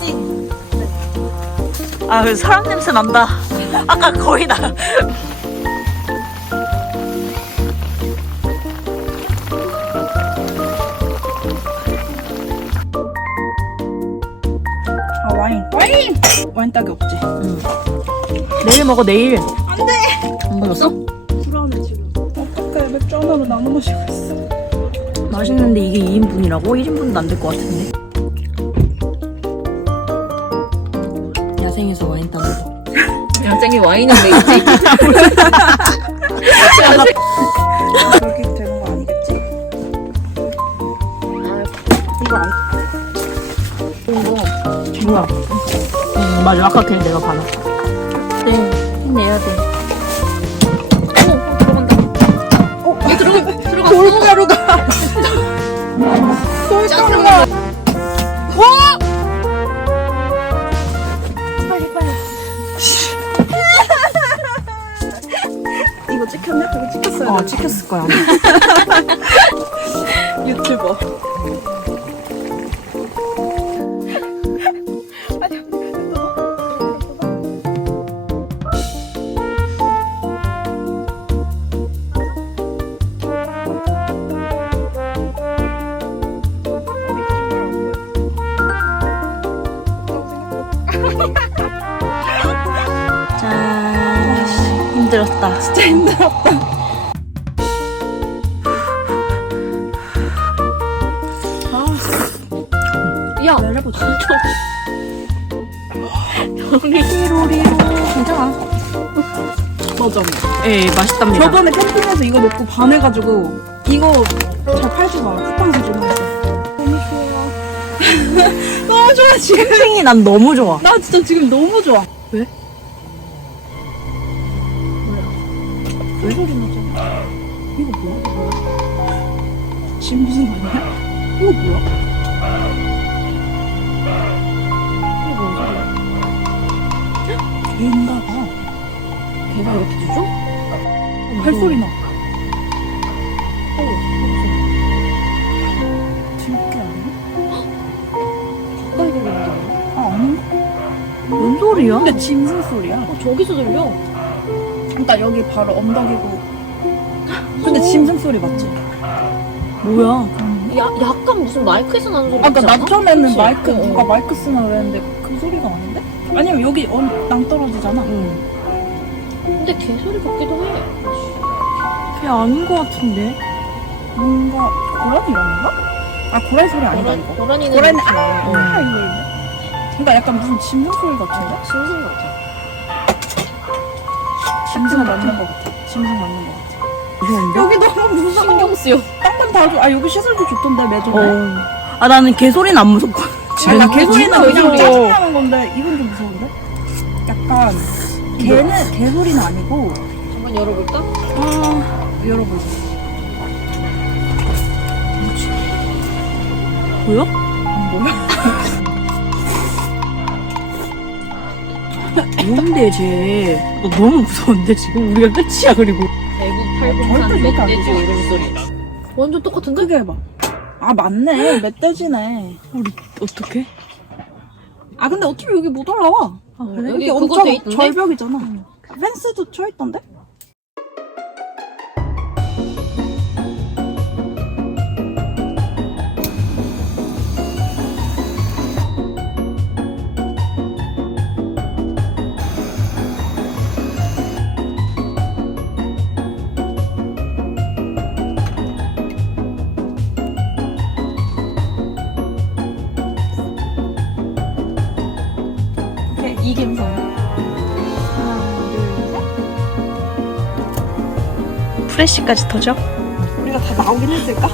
찐. 아, 그 사람 냄새 난다. 아까 거의 나. 아 와인. 와인. 와인 딱이 없지. 내일 먹어, 내일. 안 돼. 안 먹었어? 불안해 지금. 어떡해 맥주 하나로 나눠 마시고 있어. 맛있는데 이게 2인분이라고? 1인분도 안 될 것 같은데. 야생에서 와인 따먹어. 야생이 와인은 왜 있지? 그렇게 되는 거 아니겠지? 이거 안. 뭐야? 응, 맞아. 아까 걔 내가 받았어. 네, 힘내야 돼. 어, 들어간다. 어, 들어가, 들어갔어. 돌가루가. 돌가루가. 이 찍혔어요. 어, 찍혔을 거야. 유튜버. 짠. 힘들었다. 진짜 힘들었다. 야, 내려보자. 리로리로. 괜찮아. 맞아. 예, 맛있답니다. 저번에 캠핑에서 이거 먹고 반해가지고 이거 잘 팔지 마. 쿠팡에서 주문했어. 너무 좋아. 너무 좋아 지금. 캠핑이 난 너무 좋아. 나 진짜 지금 너무 좋아. 왜? 왜 소리 나잖아. 이거 뭐야? 지금 무슨 말이야? 이거 뭐야? 개인가 봐. 배가 이렇게 주죠? 발소리 나. 들게 아니야? 가까이 들리는 아, 아닌가? 뭔 소리야? 근데 짐승 소리야. 어, 저기서 들려. 그러니까 여기 바로 언덕이고. 근데 짐승 소리 맞지? 뭐야? 야, 약간 무슨 마이크에서 나는 소리 아까 같지 나 않아? 처음에는 그치? 마이크 어, 어. 누가 마이크 쓰나 그랬는데 그 소리가 아닌데? 아니면 여기 언, 낭 떨어지잖아. 응. 근데 개 소리 같기도 해. 걔 아닌 것 같은데. 뭔가 고라니 이런 건가? 아 고라니 소리 아니다 고라, 이거. 고라니는 고라니 그렇지. 아 어. 이거 그러니까 약간 무슨 짐승 소리 같은데? 짐승 같아. 짐승 맞는 것 같아. 짐승 맞는 것 같아. 무서운데? 여기 너무 무서워. 신경 쓰여. 딴건 다 줘. 아 여기 시설도 좋던데 매점에. 어. 아, 나는 개 소리는 안 무섭거든. 아니, 나 개소리는 진짜 그냥. 짜증나는 건데 이건 좀 무서운데? 약간 개는 개소리는 아니고 한번 열어볼까? 아 열어보자. 뭐야? 뭐야? 뭔데, 쟤? 너 너무 무서운데, 지금? 우리가 끝이야, 그리고. 대구 절대 팔공산 그렇게 안 멧돼지 되죠. 울음소리. 완전 똑같은데? 크게 해봐. 아 맞네 멧돼지네. 우리, 어떡해? 아 근데 어차피 여기 못 올라와. 아, 그래? 여기 여기 그거 엄청 돼 있던데? 절벽이잖아. 펜스도 쳐 있던데? 이 이김성. 하나 둘 셋. 프레쉬까지 터져? 우리가 다 나오긴 했을까?